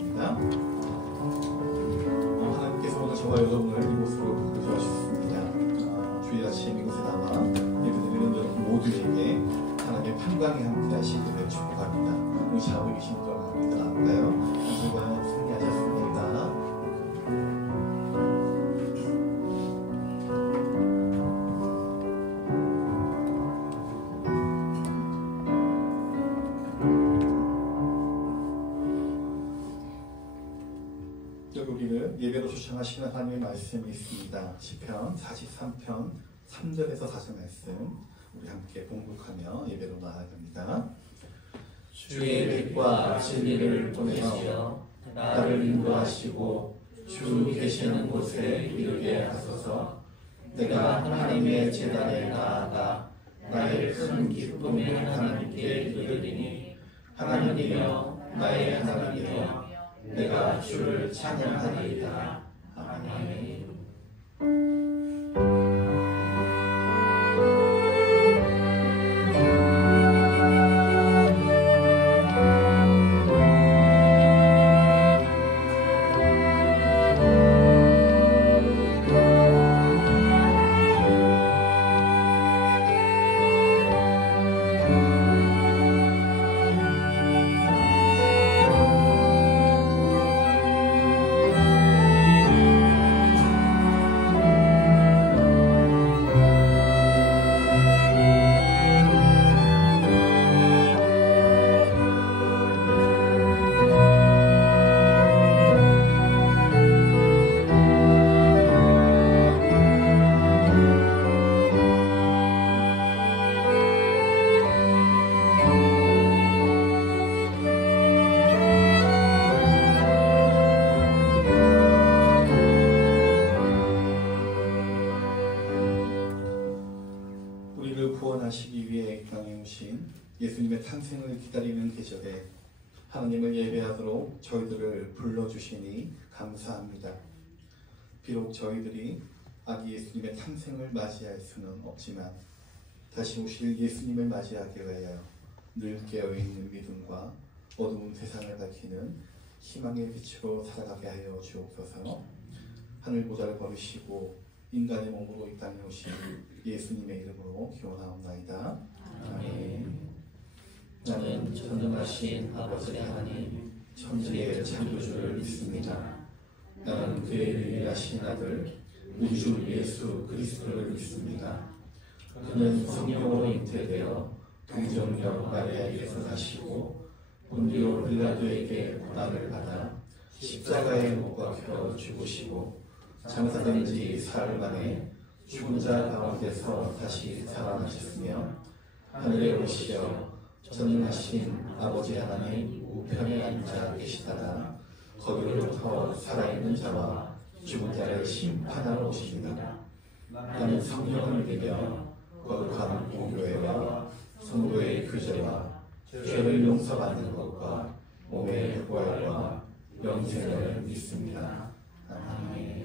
기도하겠습니다. 하나님께서 오늘 저와 여러분을 이곳으로 부르셔주셨습니다. 주일 아침 이곳에 나와 예배드리는 여러분 모두에게 하나님의 평강이 함께 하시기를 축복합니다. 우리 좌우에 계신 분 합니다. 나올까요? 누가 승리하셨습니다. 우리를 예배로 초청하시는 하나님의 말씀이 있습니다. 시편 43편 3절에서 4절 말씀 우리 함께 봉독하며 예배로 나아갑니다. 주의 빛과 진리를 보내시어 나를 인도하시고 주 계시는 곳에 이르게 하소서. 내가 하나님의 제단에 나아가 나의 큰 기쁨의 하나님께 이르리니 하나님이여 나의 하나님이여 내가 주를 찬양하리이다. 아멘. 구원하시기 위해 땅에 오신 예수님의 탄생을 기다리는 계절에 하나님을 예배하도록 저희들을 불러주시니 감사합니다. 비록 저희들이 아기 예수님의 탄생을 맞이할 수는 없지만 다시 오실 예수님을 맞이하기 위하여 늘 깨어있는 믿음과 어두운 세상을 밝히는 희망의 빛으로 살아가게 하여 주옵소서. 하늘보다를 걸으시고 인간의 몸으로 이 땅에 오신 예수님의 이름으로 기원하옵나이다. 아멘. 나는 전능하신 아버지 하나님 천지의 창조주를 믿습니다. 나는 그의 유일하신 아들 우리 주 예수 그리스도를 믿습니다. 그는 성령으로 잉태되어 동정녀 마리아에게서 나시고 본디오 빌라도에게 고난을 받아 십자가에 못 박혀 죽으시고 장사된 지 사흘 만에 죽은 자 가운데서 다시 살아나셨으며 하늘에 오시어 전능하신 아버지 하나님 우편에 앉아 계시다가 거기로부터 살아있는 자와 죽은 자를 심판하러 오십니다. 나는 성령을 믿으며 거룩한 공교회와 성도의 교제와 죄를 용서받는 것과 몸의 부활과 영생을 믿습니다. 아멘.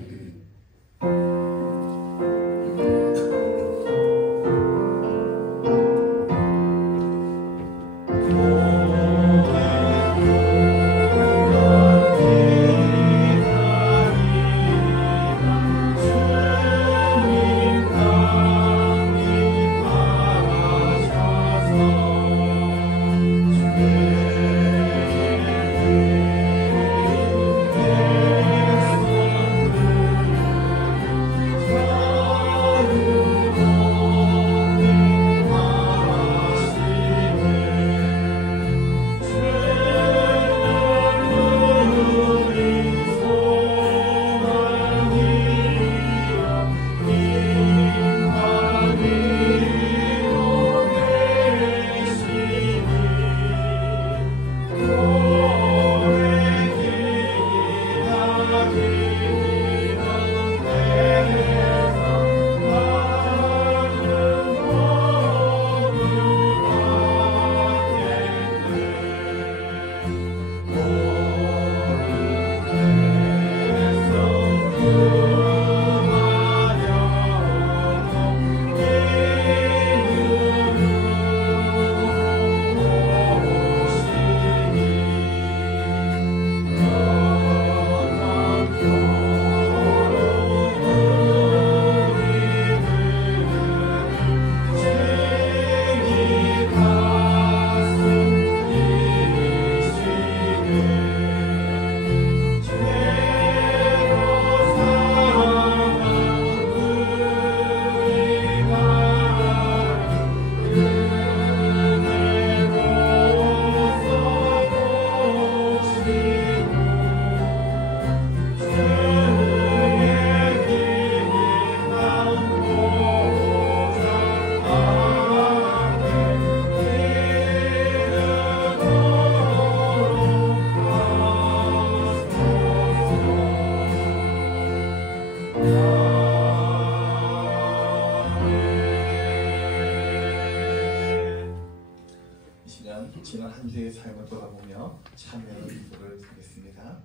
천주의 삶을 돌아보며 참여의 기도를 드리겠습니다.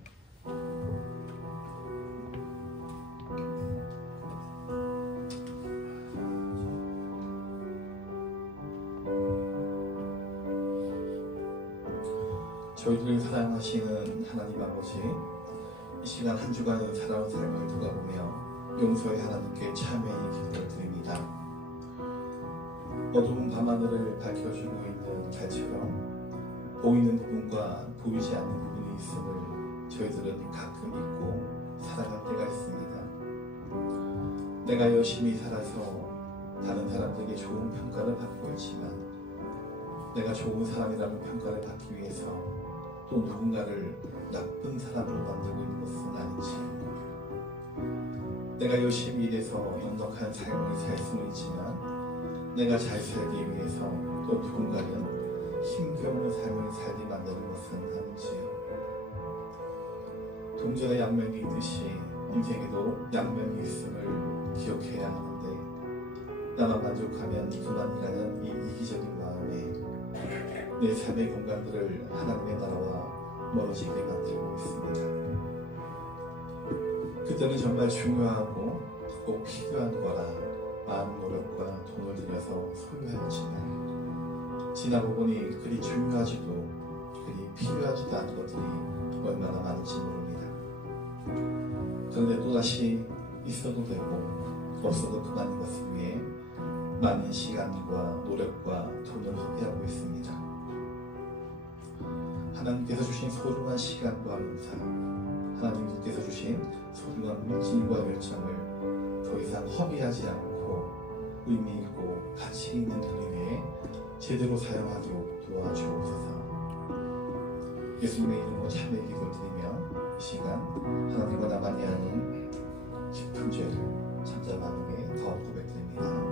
저희들을 사랑하시는 하나님 아버지, 이 시간 한 주간의 살아온 삶을 돌아보며 용서의 하나님께 참여의 기도를 드립니다. 어두운 밤하늘을 밝혀주고 있는 달처럼 보이는 부분과 보이지 않는 부분이 있음을 저희들은 가끔 잊고 살아갈 때가 있습니다. 내가 열심히 살아서 다른 사람들에게 좋은 평가를 받고 있지만 내가 좋은 사람이라는 평가를 받기 위해서 또 누군가를 나쁜 사람으로 만들고 있는 것은 아닌지, 내가 열심히 일해서 넉넉한 삶을 살 수는 있지만 내가 잘 살기 위해서 또 누군가는 힘겨운 삶을 살게 만드는 것은 아닌지요. 동전의 양면이 있듯이 인생에도 양면이 있음을 기억해야 하는데, 나만 만족하면 그만이라는 이 이기적인 마음에 내 삶의 공간들을 하나님의 나라와 멀어지게 만들고 있습니다. 그때는 정말 중요하고 꼭 필요한 거라 많은 노력과 돈을 들여서 소유하였지만 지나고 보니 그리 중요하지도 그리 필요하지도 않은 것들이 얼마나 많은지 모릅니다. 그런데 또다시 있어도 되고 없어도 그만인 것을 위해 많은 시간과 노력과 돈을 허비하고 있습니다. 하나님께서 주신 소중한 시간과 은사, 하나님께서 주신 소중한 물질과 열정을 더 이상 허비하지 않고 의미 있고 가치 있는 은혜에 제대로 사용하도록 도와주옵소서. 예수님의 이름으로 참회의 기도를 드리며 이 시간 하나님과 나만이 아닌 깊은 죄를 잠잠함에 더 고백드립니다.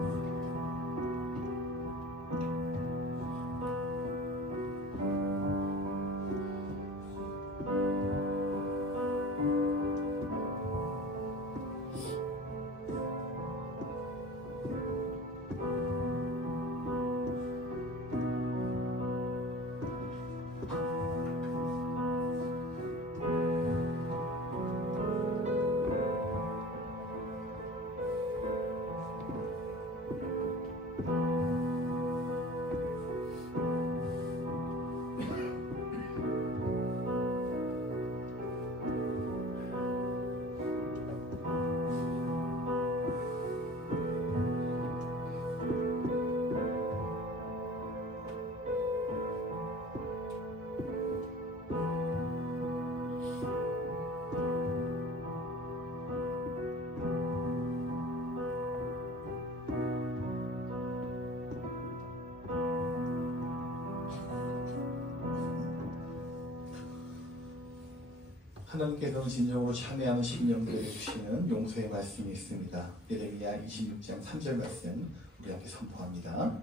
하나님께서는 진정으로 참회하는 심령들에게 주시는 용서의 말씀이 있습니다. 예레미야 26장 3절 말씀 우리 함께 선포합니다.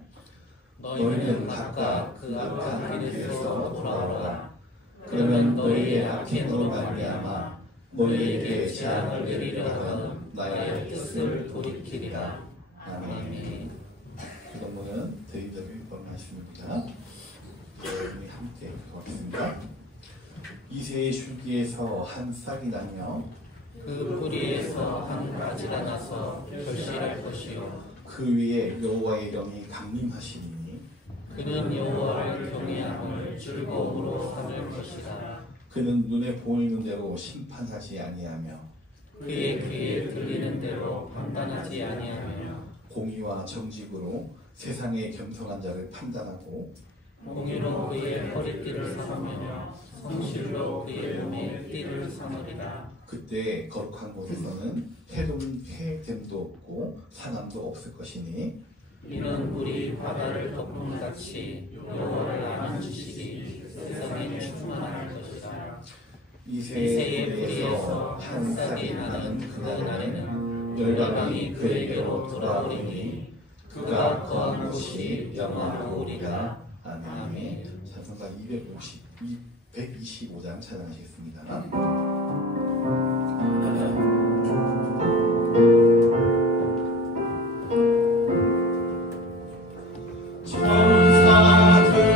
너희는 각각 그 악한 길에서 돌아오라. 그러면 너희의 악행으로 말미암아 너희에게 재앙을 내리려 하던 나의 뜻을 돌이키리라. 아멘. 그 본문은 데이비드 말씀입니다. 우리 함께 읽어보겠습니다. 이새의 줄기에서 한 싹이 나며 그 뿌리에서 한 가지가 나서 결실할 것이요 그 위에 여호와의 영이 강림하시니 그는 여호와를 경외함을 즐거움으로 삼을 것이다. 그는 눈에 보이는 대로 심판하지 아니하며 그의 귀에 들리는 대로 판단하지 아니하며 공의와 정직으로 세상의 겸손한 자를 판단하고 공의로 그의 허리띠를 삼으며 성실로 그의 몸에 띠를 삼으리라. 그때 거룩한 곳에서는 해됨도 없고 상함도 없을 것이니 이는 물이 바다를 덮음같이 여호와를 아는 지식이 세상에 충만할 것이다. 이새의 뿌리에서 한 싹이 나는 그날에는 열방이 그에게로 돌아오리니 그가 거한 곳이 영원하오리라. 아멘. 찬송가 125장 찬양하시겠습니다. 천사들의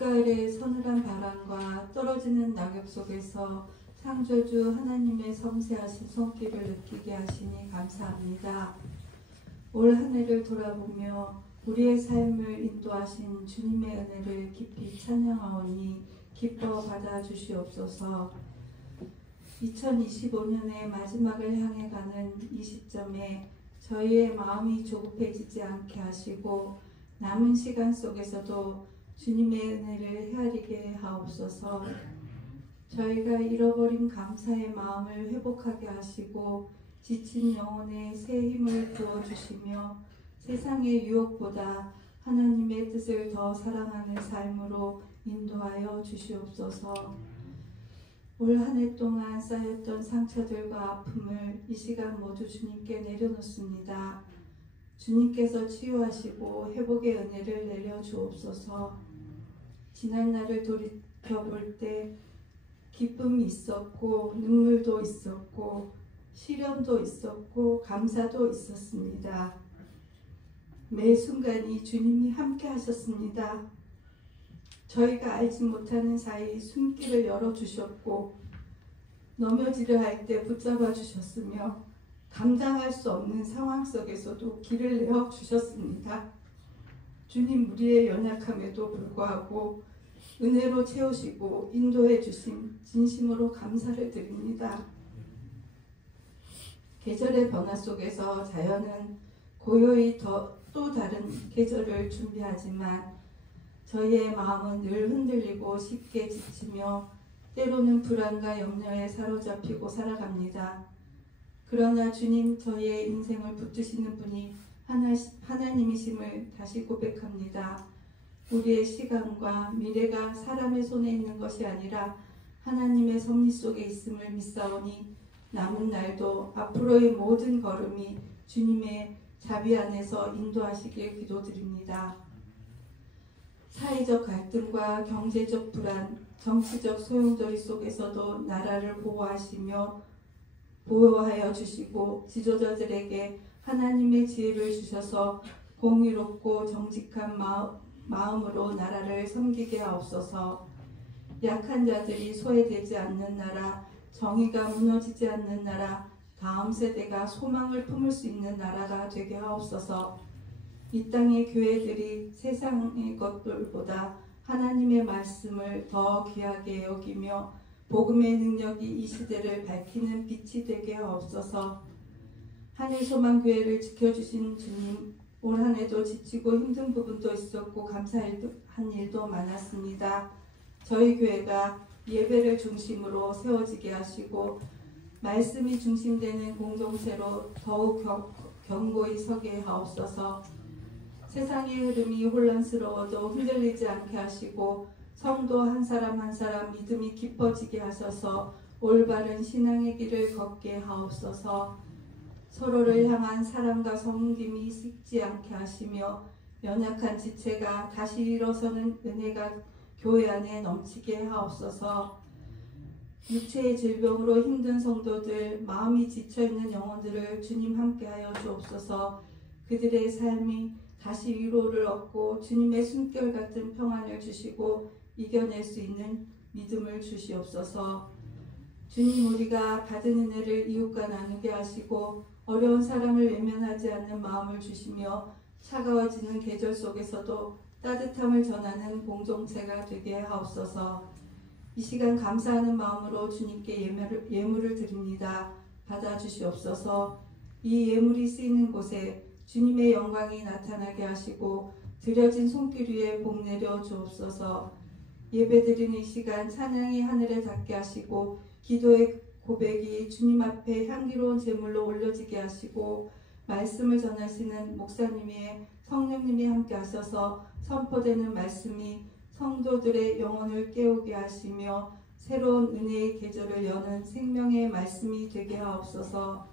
늦가을의 서늘한 바람과 떨어지는 낙엽 속에서 창조주 하나님의 섬세하신 손길을 느끼게 하시니 감사합니다. 올 한 해를 돌아보며 우리의 삶을 인도하신 주님의 은혜를 깊이 찬양하오니 기뻐 받아주시옵소서. 2025년의 마지막을 향해 가는 이 시점에 저희의 마음이 조급해지지 않게 하시고 남은 시간 속에서도 주님의 은혜를 헤아리게 하옵소서. 저희가 잃어버린 감사의 마음을 회복하게 하시고 지친 영혼에 새 힘을 부어주시며 세상의 유혹보다 하나님의 뜻을 더 사랑하는 삶으로 인도하여 주시옵소서. 올 한 해 동안 쌓였던 상처들과 아픔을 이 시간 모두 주님께 내려놓습니다. 주님께서 치유하시고 회복의 은혜를 내려주옵소서. 지난 날을 돌이켜볼 때 기쁨이 있었고 눈물도 있었고 시련도 있었고 감사도 있었습니다. 매 순간이 주님이 함께 하셨습니다. 저희가 알지 못하는 사이 숨길을 열어주셨고 넘어지려 할 때 붙잡아 주셨으며 감당할 수 없는 상황 속에서도 길을 내어주셨습니다. 주님, 우리의 연약함에도 불구하고 은혜로 채우시고 인도해 주심 진심으로 감사를 드립니다. 계절의 변화 속에서 자연은 고요히 또 다른 계절을 준비하지만 저희의 마음은 늘 흔들리고 쉽게 지치며 때로는 불안과 염려에 사로잡히고 살아갑니다. 그러나 주님, 저희의 인생을 붙드시는 분이 하나님이심을 다시 고백합니다. 우리의 시간과 미래가 사람의 손에 있는 것이 아니라 하나님의 섭리 속에 있음을 믿사오니 남은 날도 앞으로의 모든 걸음이 주님의 자비 안에서 인도하시길 기도드립니다. 사회적 갈등과 경제적 불안, 정치적 소용돌이 속에서도 나라를 보호하여 주시고 지도자들에게 하나님의 지혜를 주셔서 공의롭고 정직한 마음으로 나라를 섬기게 하옵소서. 약한 자들이 소외되지 않는 나라, 정의가 무너지지 않는 나라, 다음 세대가 소망을 품을 수 있는 나라가 되게 하옵소서. 이 땅의 교회들이 세상의 것들보다 하나님의 말씀을 더 귀하게 여기며 복음의 능력이 이 시대를 밝히는 빛이 되게 하옵소서. 한일소망교회를 지켜주신 주님, 올 한 해도 지치고 힘든 부분도 있었고 감사한 일도 많았습니다. 저희 교회가 예배를 중심으로 세워지게 하시고 말씀이 중심되는 공동체로 더욱 견고히 서게 하옵소서. 세상의 흐름이 혼란스러워도 흔들리지 않게 하시고 성도 한 사람 한 사람 믿음이 깊어지게 하셔서 올바른 신앙의 길을 걷게 하옵소서. 서로를 향한 사랑과 섬김이 식지 않게 하시며 연약한 지체가 다시 일어서는 은혜가 교회 안에 넘치게 하옵소서. 육체의 질병으로 힘든 성도들, 마음이 지쳐있는 영혼들을 주님 함께하여 주옵소서. 그들의 삶이 다시 위로를 얻고 주님의 숨결 같은 평안을 주시고 이겨낼 수 있는 믿음을 주시옵소서. 주님, 우리가 받은 은혜를 이웃과 나누게 하시고 어려운 사람을 외면하지 않는 마음을 주시며 차가워지는 계절 속에서도 따뜻함을 전하는 공동체가 되게 하옵소서. 이 시간 감사하는 마음으로 주님께 예물을 드립니다. 받아주시옵소서. 이 예물이 쓰이는 곳에 주님의 영광이 나타나게 하시고 드려진 손길 위에 복 내려 주옵소서. 예배드리는 이 시간 찬양이 하늘에 닿게 하시고 기도의 고백이 주님 앞에 향기로운 제물로 올려지게 하시고 말씀을 전하시는 목사님의 성령님이 함께 하셔서 선포되는 말씀이 성도들의 영혼을 깨우게 하시며 새로운 은혜의 계절을 여는 생명의 말씀이 되게 하옵소서.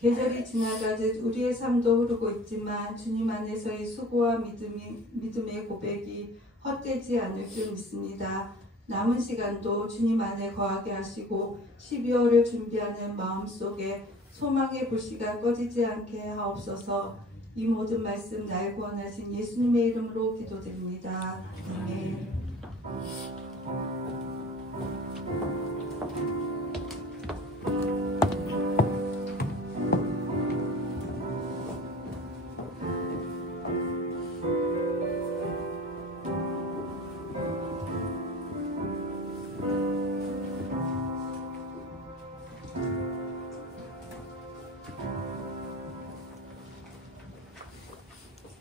계절이 지나가듯 우리의 삶도 흐르고 있지만 주님 안에서의 수고와 믿음의 고백이 헛되지 않을 줄 믿습니다. 남은 시간도 주님 안에 거하게 하시고 12월을 준비하는 마음속에 소망의 불씨가 꺼지지 않게 하옵소서. 이 모든 말씀 날 구원하신 예수님의 이름으로 기도드립니다. 아멘.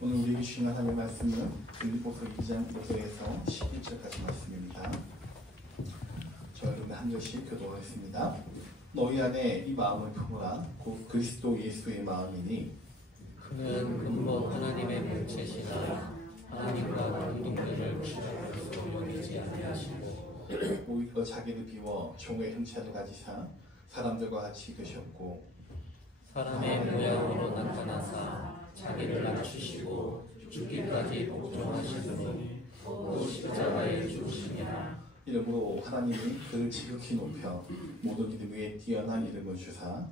오늘 우리에게 주신 하나님의 말씀은 빌립보서 2장 5절에서 11절까지 말씀입니다. 저와 여러분 한 절씩 교독하겠습니다. 너희 안에 이 마음을 품으라. 곧 그리스도 예수의 마음이니 그는 근본 하나님의 본체시나 하나님과 공동체를 시작으로 여기지 아니하시고 오히려 자기를 비워 종의 형체를 가지사 사람들과 같이 되셨고 사람의 모양으로 나타나사 자기를 낮추시고 죽기까지 복종하시더니 또 십자가에 죽으시니라. 이러므로 하나님이 그를 지극히 높여 모든 이름 위에 뛰어난 이름을 주사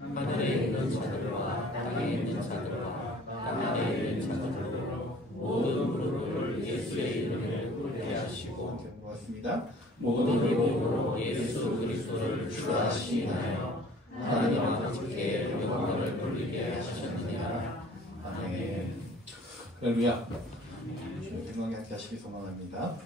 하늘에 있는 자들과 땅에 있는 자들과 땅 아래에 있는 자들로 모든 무릎을 예수의 이름에 꿇게 하시고 고맙습니다. 모든 이름으로 예수 그리스도를 주라 시인하여 하나님 아버지께 영광을 돌리게 하셨느니라. 아멘. 할렐루야. 건강하게 하시기 소망합니다.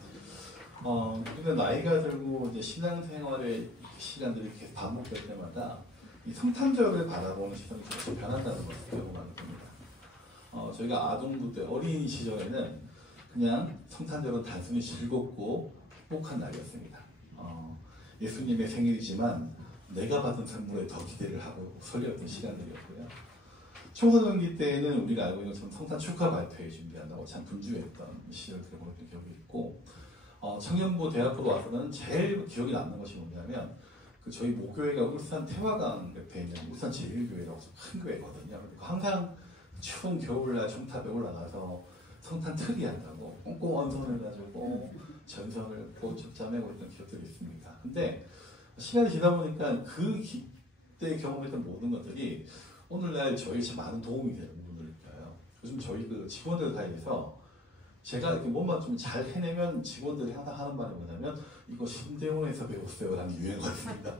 우리가 나이가 들고 이제 신앙생활의 시간들이 이렇게 반복될 때마다 이 성탄절을 바라보는 시선이 계속 변한다는 것을 경험하게 됩니다. 저희가 아동부 때 어린 시절에는 그냥 성탄절은 단순히 즐겁고 행복한 날이었습니다. 예수님의 생일이지만 내가 받은 선물에 더 기대를 하고 설레었던 시간들이었고요. 청소년기 때에는 우리가 알고 있는 성탄 축하 발표회 준비한다고 참 분주했던 시절들을 보냈던 기억이 있고, 청년부 대학부로 와서는 제일 기억이 남는 것이 뭐냐면 저희 모교회가 울산 태화강 옆에 있는 울산 제1교회라고 큰 교회거든요. 항상 추운 겨울날 청탑에 올라가서 성탄 특이 한다고 꽁꽁 언성해가지고 전선을 꽃잡자매고 있던 기억들이 있습니다. 근데 시간이 지나 보니까 그때 경험했던 모든 것들이 오늘날 저희 참 많은 도움이 되는 부분들일까요? 요즘 저희 그 직원들 사이에서 제가 이렇게 뭔가 좀 잘 해내면 직원들이 항상 하는 말이 뭐냐면 이거 신대원에서 배웠어요 라는 유행어 같습니다.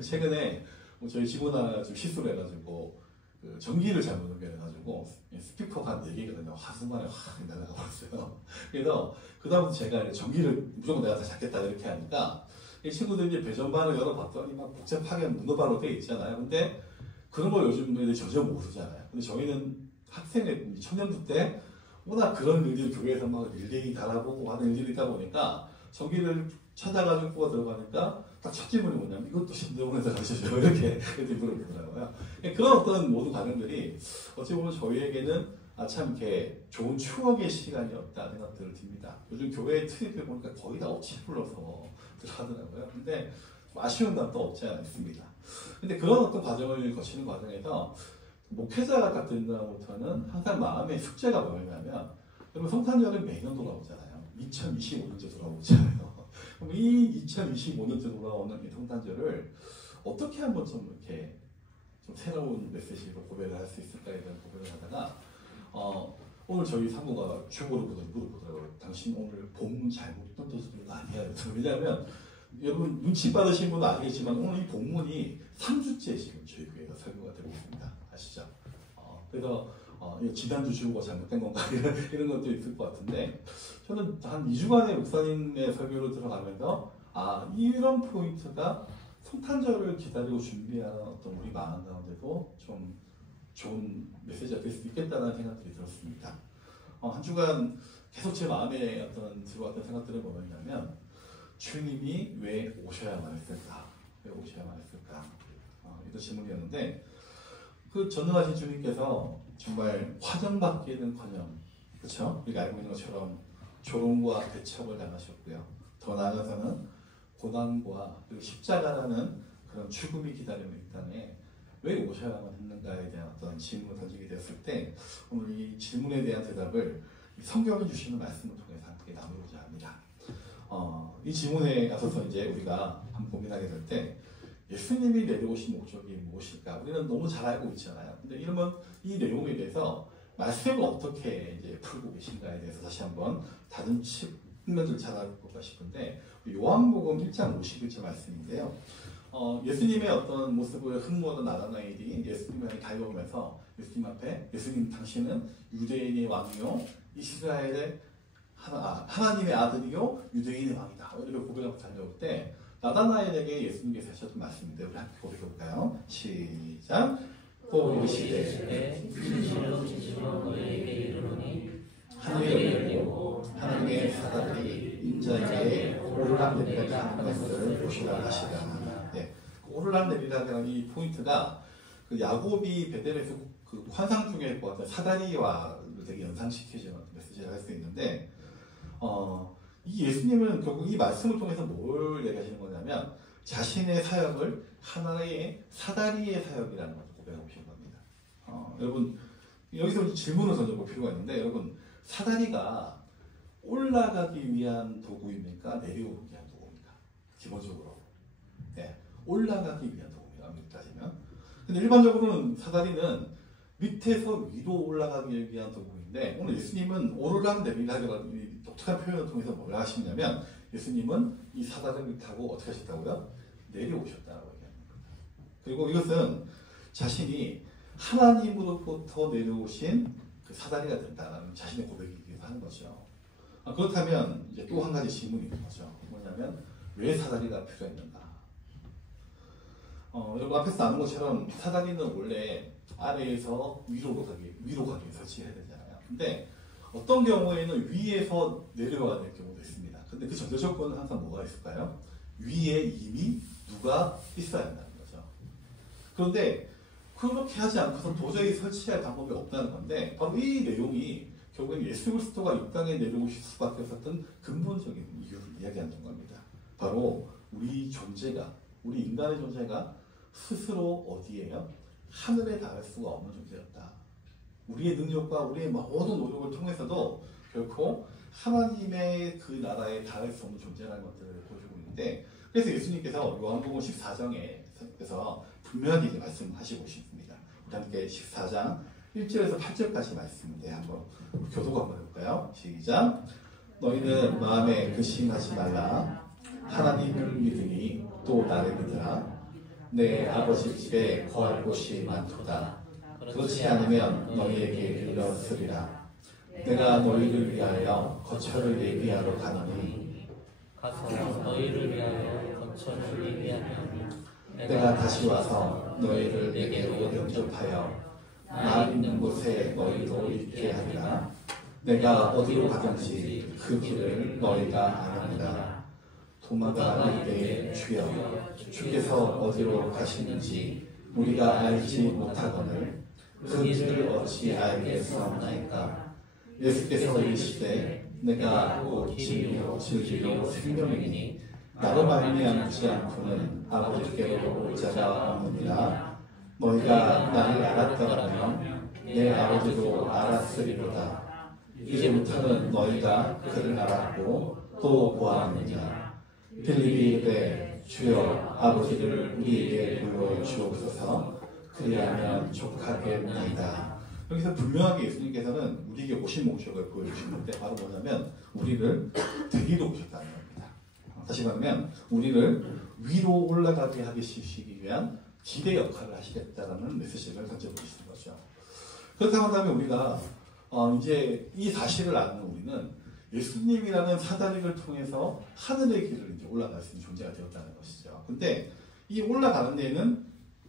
최근에 저희 직원 하나 좀 실수를 해가지고 그 전기를 잘못 연결해가지고 스피커가 한 4개거든요. 하수만에 확 날아가 버렸어요. 그래서 그다음부터 제가 전기를 무조건 내가 다 잡겠다 이렇게 하니까 이 친구들이 이제 배전반을 열어봤더니 막 복잡하게 문어발로 돼 있잖아요. 근데 그런 걸 요즘 애들이 전혀 모르잖아요. 근데 저희는 학생의 청년부 때 워낙 그런 일들이 교회에서 막 릴레이 달아보고 하는 일들이 있다 보니까 전기를 찾아가지고 뽑아 들어가니까 딱 첫 질문이 뭐냐면 이것도 신대원에서 가르쳐줘요 이렇게 물어보더라고요. 그런 어떤 모든 과정들이 어찌 보면 저희에게는 참 이렇게 좋은 추억의 시간이었다 생각들을 듭니다. 요즘 교회 트립을 보니까 거의 다 억지 불러서 들어가더라고요. 근데 좀 아쉬운 감도 없지 않습니다. 근데 그런 어떤 과정을 거치는 과정에서 목회자 같은 사람부터는 항상 마음의 숙제가 뭐냐면 여러분 성탄절은 매년 돌아오잖아요. 2025년째 돌아오잖아요. 그럼 이 2025년째 돌아오는 이 성탄절을 어떻게 한번 좀 이렇게 좀 새로운 메시지로 고백을 할 수 있을까에 대한 고백을 하다가 오늘 저희 상무가 중고로 물어보더라고요. 당신 오늘 본문 잘못 던져주는 거 아니야? 왜냐하면 여러분 눈치 빠르신 분은 아시겠지만 오늘 이 본문이 3주째 지금 저희 교회가 설교가 되고 있습니다. 아시죠? 그래서 지난주 주고가 잘못된 건가 이런 것도 있을 것 같은데 저는 한 2주간의 목사님의 설교를 들어가면서 이런 포인트가 성탄절을 기다리고 준비하는 어떤 우리 마음 가운데도 좀 좋은 메시지가 될 수 있겠다는 생각들이 들었습니다. 한 주간 계속 제 마음에 어떤 들어왔던 생각들은 뭐였냐면 주님이 왜 오셔야만 했을까? 왜 오셔야만 했을까? 이런 질문이었는데 그 전능하신 주님께서 정말 화정받기는커녕 그렇죠? 우리가 알고 있는 것처럼 조롱과 배척을 당하셨고요. 더 나아가서는 고난과 그리고 십자가라는 그런 죽음이 기다리는 이 땅에 왜 오셔야만 했는가에 대한 어떤 질문을 던지게 되었을 때 오늘 이 질문에 대한 대답을 성경이 주시는 말씀을 통해서 함께 나누고자 합니다. 이 질문에 앞서서 이제 우리가 한번 고민하게 될 때 예수님이 내려오신 목적이 무엇일까? 우리는 너무 잘 알고 있잖아요. 근데 이러면 이 내용에 대해서 말씀을 어떻게 이제 풀고 계신가에 대해서 다시 한번 다듬 측면들을 찾아볼까 싶은데 요한복음 1장 51절 말씀인데요. 예수님의 어떤 모습을 흠모하던 나다나엘이 예수님을 달려오면서 예수님 앞에 예수님 당신은 유대인의 왕이요 이스라엘의 하나님의 아들이요 유대인의 왕이다 이렇게 고백하고 달려올 때 나다나엘에게 예수님께서 하셨던 말씀인데 우리 함께 고백해볼까요? 시작. 또 이르시되 너희에게 이르노니 하늘이 열리고 하나님의 사자들이 인자에게 오르락내리락 하는 것을 보시라 하시라. 네, 오르락내리락이라는 이 포인트가 그 야곱이 베델에서 그 환상 중에 보았던 사다리와를 되게 연상시켜주는 메시지를 할 수 있는데 이 예수님은 결국 이 말씀을 통해서 뭘 얘기하시는 거냐면 자신의 사역을 하나의 사다리의 사역이라는 것을 고백하고 계신 겁니다. 여러분 여기서 질문을 던져볼 필요가 있는데 여러분 사다리가 올라가기 위한 도구입니까? 내려오기 위한 도구입니까? 기본적으로 네, 올라가기 위한 도구입니다. 따지면 근데 일반적으로는 사다리는 밑에서 위로 올라가기 위한 도구인데 오늘 예수님은 오르락내리락이라는 독특한 표현을 통해서 뭐라 하시냐면 예수님은 이 사다리를 타고 어떻게 하셨다고요? 내려오셨다고 얘기합니다. 그리고 이것은 자신이 하나님으로부터 내려오신 그 사다리가 된다는 자신의 고백이기도 하는 거죠. 그렇다면 이제 또 한 가지 질문이 있는 거죠. 뭐냐면 왜 사다리가 필요했는가? 여러분 앞에서 나눈 것처럼 사다리는 원래 아래에서 위로 가기 위해서 설치해야 되잖아요. 근데 어떤 경우에는 위에서 내려와야 될 경우도 있습니다. 근데 그 전제 조건은 항상 뭐가 있을까요? 위에 이미 누가 있어야 한다는 거죠. 그런데 그렇게 하지 않고서 도저히 설치할 방법이 없다는 건데 바로 이 내용이 결국엔 예수 그리스도가 이 땅에 내려오실 수밖에 없었던 근본적인 이유를 이야기하는 겁니다. 바로 우리 존재가 우리 인간의 존재가 스스로 어디에요? 하늘에 닿을 수가 없는 존재였다. 우리의 능력과 우리의 모든 노력을 통해서도 결코 하나님의 그 나라에 닿을 수 없는 존재라는 것들을 보여주고 있는데 그래서 예수님께서 요한복음 14장에서 분명하게 말씀하시고 있습니다. 우리 함께 14장 1절에서 8절까지 말씀인데 한번 교독 한번 해볼까요? 시작. 너희는 마음에 근심하지 말라. 하나님을 믿으니 또 나를 믿으라. 내 아버지 집에 거할 곳이 많도다. 그렇지 않으면 너희에게 이르렀으리라. 내가 너희를 위하여 거처를 예비하러 가노니 가서 너희를 위하여 거처를 예비하면 내가 다시 와서 너희를 내게로 영접하여 나 있는 곳에 너희도 있게 하리라. 내가 어디로 가든지 그 길을 너희가 아느니라. 도마가 이르되 주여 주께서 어디로 가시는지 우리가 알지 못하거늘 그 길을 어찌 알겠사옵나이까. 예수께서 이르시되 내가 곧 진리요 진리요 생명이니 나로 말미암지 않고는 아버지께로 올 자가 없느니라. 너희가 나를 알았더라면 내 아버지도 알았으리로다. 이제부터는 너희가 그를 알았고 또 보았느니라. 빌립이 이르되 주여 아버지를 우리에게 보여주옵소서. 그리하면 족하겠나이다. 여기서 분명하게 예수님께서는 우리에게 오신 목적을 보여주시는데 바로 뭐냐면 우리를 데리러 오셨다는 겁니다. 다시 말하면 우리를 위로 올라가게 하시기 위한 기대 역할을 하시겠다라는 메시지를 던져보시는 거죠. 그렇다고 한다면 우리가 이제 이 사실을 아는 우리는 예수님이라는 사다리를 통해서 하늘의 길을 이제 올라갈 수 있는 존재가 되었다는 것이죠. 근데 이 올라가는 데에는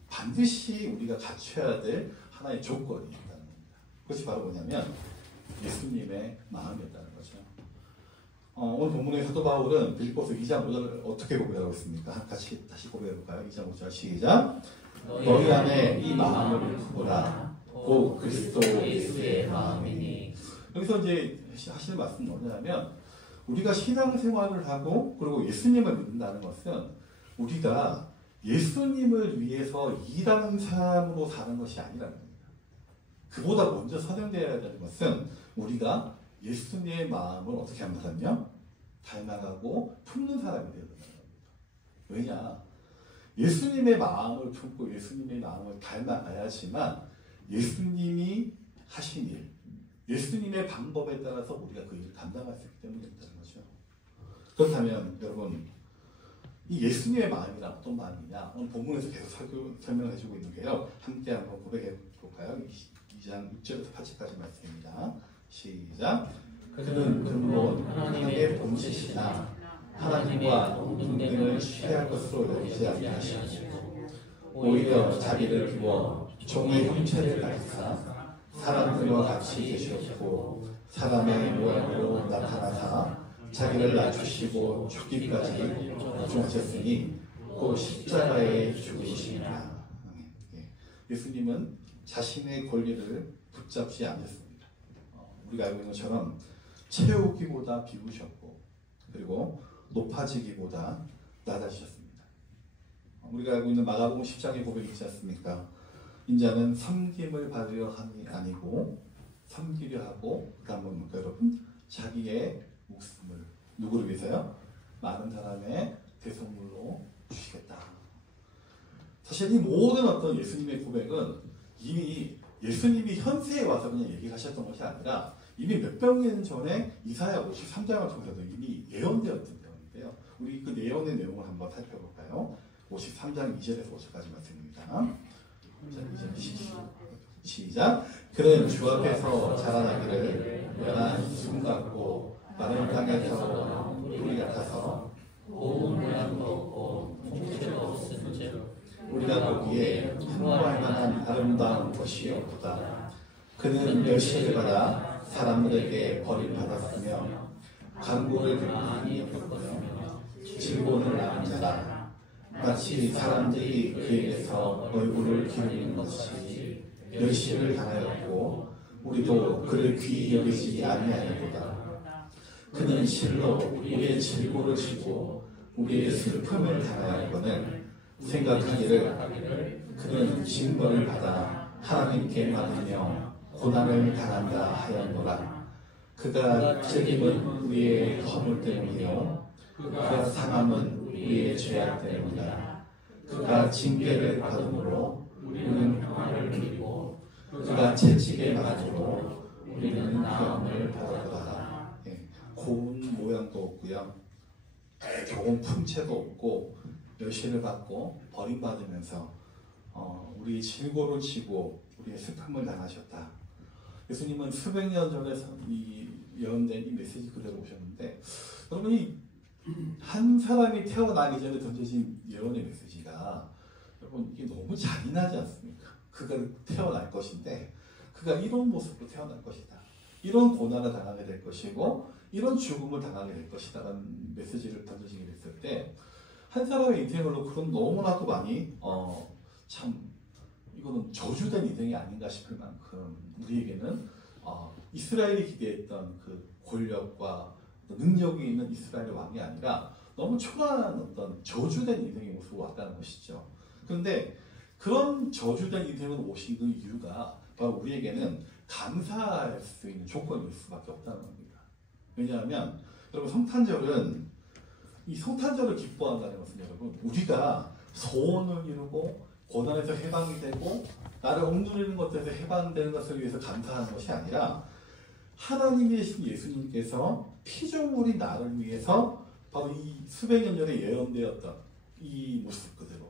반드시 우리가 갖춰야 될 하나의 조건이 있다는 겁니다. 그것이 바로 뭐냐면 예수님의 마음이었다는 거죠. 오늘 본문의 사도 바울은 빌립보서 2장 5절을 어떻게 고백하고 있습니까? 같이 다시 고백해볼까요? 2장 5절 시작. 너희 안에 이 마음을 품으라. 곧 그리스도 예수의 마음이니. 여기서 이제 하시는 말씀은 뭐냐면 우리가 신앙생활을 하고 그리고 예수님을 믿는다는 것은 우리가 예수님을 위해서 일하는 사람으로 사는 것이 아니라는 겁니다. 그보다 먼저 선행되어야 되는 것은 우리가 예수님의 마음을 어떻게 한다면요? 닮아가고 품는 사람이 되어야 된다는 겁니다. 왜냐? 예수님의 마음을 품고 예수님의 마음을 닮아가야지만 예수님이 하신 일, 예수님의 방법에 따라서 우리가 그 일을 감당할 수 있기 때문에 그렇다는 거죠. 그렇다면 여러분, 이 예수님의 마음이란 어떤 마음이냐? 오늘 본문에서 계속 설명을 해주고 있는 게요. 함께 한번 고백해 볼까요? 2장 6절부터 8절까지 말씀입니다. 시작. 그는 근본 하나님의 본체시나 하나님과 동등을 취할 것으로 여기지 아니하시고 오히려 자기를 비워 종의 형체를 가지사 사람들과 같이 계셨고 사람의 모양으로 나타나사 자기를 낮추시고 죽기까지 죽으셨으니 곧 십자가에 죽으시니라. 예수님은 자신의 권리를 붙잡지 않으셨습니다. 우리가 알고 있는 것처럼 채우기보다 비우셨고 그리고 높아지기보다 낮아지셨습니다. 우리가 알고 있는 마가복음 10장의 고백이 있지 않습니까? 인자는 섬김을 받으려 함이 아니고 섬기려 하고 그 다음 뭡니까 여러분? 자기의 목숨을 누구를 위해서요? 많은 사람의 대속물로 주시겠다. 사실 이 모든 어떤 예수님의 고백은 이미 예수님이 현세에 와서 그냥 얘기하셨던 것이 아니라 이미 몇백 년 전에 이사야 53장을 통해서도 이미 예언되었던 내용인데요. 우리 그 예언의 내용을 한번 살펴볼까요? 53장 2절에서 5절까지 말씀입니다. 자, 이제 시작. 그는 주 앞에서 자라나기를 연한 수금 같고 마른 땅에서 뿌리 같아서 고운 모양도 없고 통째도 없은즉 우리가 보기에 흠모할 만한 아름다운 것이 없다. 그는 멸시를 받아 사람들에게 버림받았으며 간구를 많이 겪었으며 질본을 낳은 자라. 마치 사람들이 그에게서 얼굴을 기울이는 것이 멸시를 당하였고 우리도 그를 귀히 여기지 아니하였도다. 그는 실로 우리의 질고를 지고 우리의 슬픔을 당하였거늘 생각하기를 그는 징벌을 받아 하나님께 받으며 고난을 당한다 하였노라. 그가 찔림은 우리의 허물 때문이요 그가 상함은 우리의 죄악 때문이다. 그가 징계를 받음으로 우리는 평안을 누리고 그가 채찍에 맞음으로 우리는 나음을 받았다. 고운 모양도 없고요 좋은 품체도 없고 멸시를 받고 버림받으면서 우리의 질고를 지고 우리의 슬픔을 당하셨다. 예수님은 수백 년 전에 이 예언된 이 메시지 그대로 오셨는데 여러분이 한 사람이 태어나기 전에 던져진 예언의 메시지가 여러분 이게 너무 잔인하지 않습니까? 그가 태어날 것인데 그가 이런 모습으로 태어날 것이다. 이런 고난을 당하게 될 것이고 이런 죽음을 당하게 될 것이다 라는 메시지를 던져지게 됐을 때 한 사람의 인생으로 그런 너무나도 많이 참 이거는 저주된 인생이 아닌가 싶을 만큼 우리에게는 이스라엘이 기대했던 그 권력과 능력이 있는 이스라엘 왕이 아니라 너무 초라한 어떤 저주된 인생의 모습으로 왔다는 것이죠. 그런데 그런 저주된 인생으로 오신 그 이유가 바로 우리에게는 감사할 수 있는 조건일 수밖에 없다는 겁니다. 왜냐하면 여러분 성탄절은 이 성탄절을 기뻐한다는 것은 여러분 우리가 소원을 이루고 고난에서 해방이 되고 나를 억누르는 것들에서 해방되는 것을 위해서 감사하는 것이 아니라 하나님이 되신 예수님께서 피조물인 나를 위해서 바로 이 수백 년 전에 예언되었던 이 모습 그대로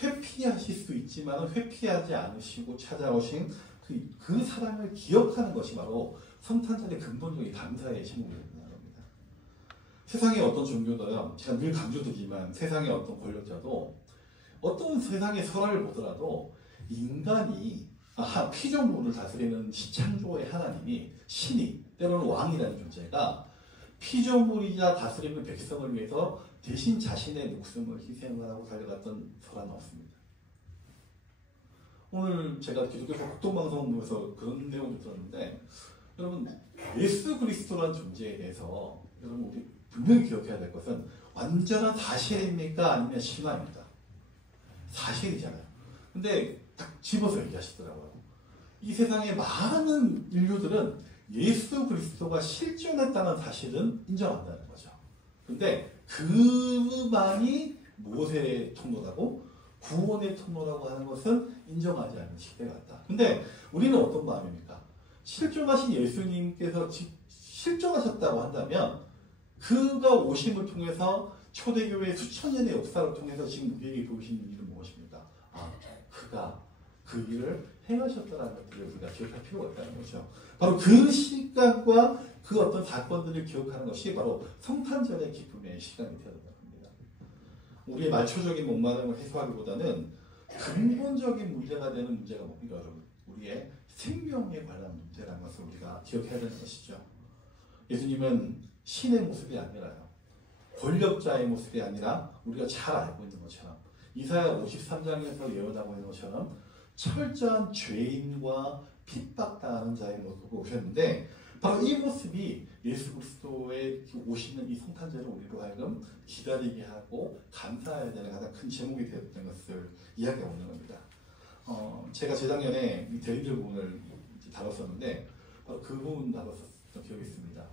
회피하실 수 있지만 회피하지 않으시고 찾아오신 그 사랑을 기억하는 것이 바로 성탄절의 근본적인 감사의 신호입니다. 세상의 어떤 종교도요, 제가 늘 강조드리지만 세상의 어떤 권력자도 어떤 세상의 설화를 보더라도 인간이 피조물을 다스리는 시창조의 하나님이 신이 때로는 왕이라는 존재가 피조물이자 다스리는 백성을 위해서 대신 자신의 목숨을 희생하고 달려갔던 설화는 없습니다. 오늘 제가 기독교 국동방송을 보면서 그런 내용을 들었는데 여러분 예수 그리스도라는 존재에 대해서 여러분 우리 분명히 기억해야 될 것은 완전한 사실입니까? 아니면 신화입니까? 사실이잖아요. 근데 딱 집어서 얘기하시더라고요. 이 세상의 많은 인류들은 예수 그리스도가 실존했다는 사실은 인정한다는 거죠. 근데 그만이 모세의 통로라고 구원의 통로라고 하는 것은 인정하지 않는 시대가 왔다. 근데 우리는 어떤 마음입니까? 실존하신 예수님께서 실존하셨다고 한다면 그가 오심을 통해서 초대교회의 수천 년의 역사를 통해서 지금 우리에게 보이신 일은 무엇입니까? 그가 그 일을 행하셨다는 것들을 우리가 기억할 필요가 있다는 거죠. 바로 그 시간과 그 어떤 사건들을 기억하는 것이 바로 성탄절의 기쁨의 시간이 되어야 됩니다. 우리의 말초적인 목마름을 해소하기보다는 근본적인 문제가 되는 문제가 뭡니까, 여러분? 우리의 생명에 관한 문제라는 것을 우리가 기억해야 되는 것이죠. 예수님은 신의 모습이 아니라요, 권력자의 모습이 아니라 우리가 잘 알고 있는 것처럼 이사야 53장에서 예언하고 있는 것처럼 철저한 죄인과 핍박당하는 자의 모습으로 오셨는데, 바로 이 모습이 예수 그리스도의 오시는 이 성탄절을 우리로 하여금 기다리게 하고 감사해야 되는 가장 큰 제목이 되었던 것을 이야기하고 있는 겁니다. 제가 재작년에 이 대리들 부분을 다뤘었는데 바로 그 부분 다뤘었던 기억이 있습니다.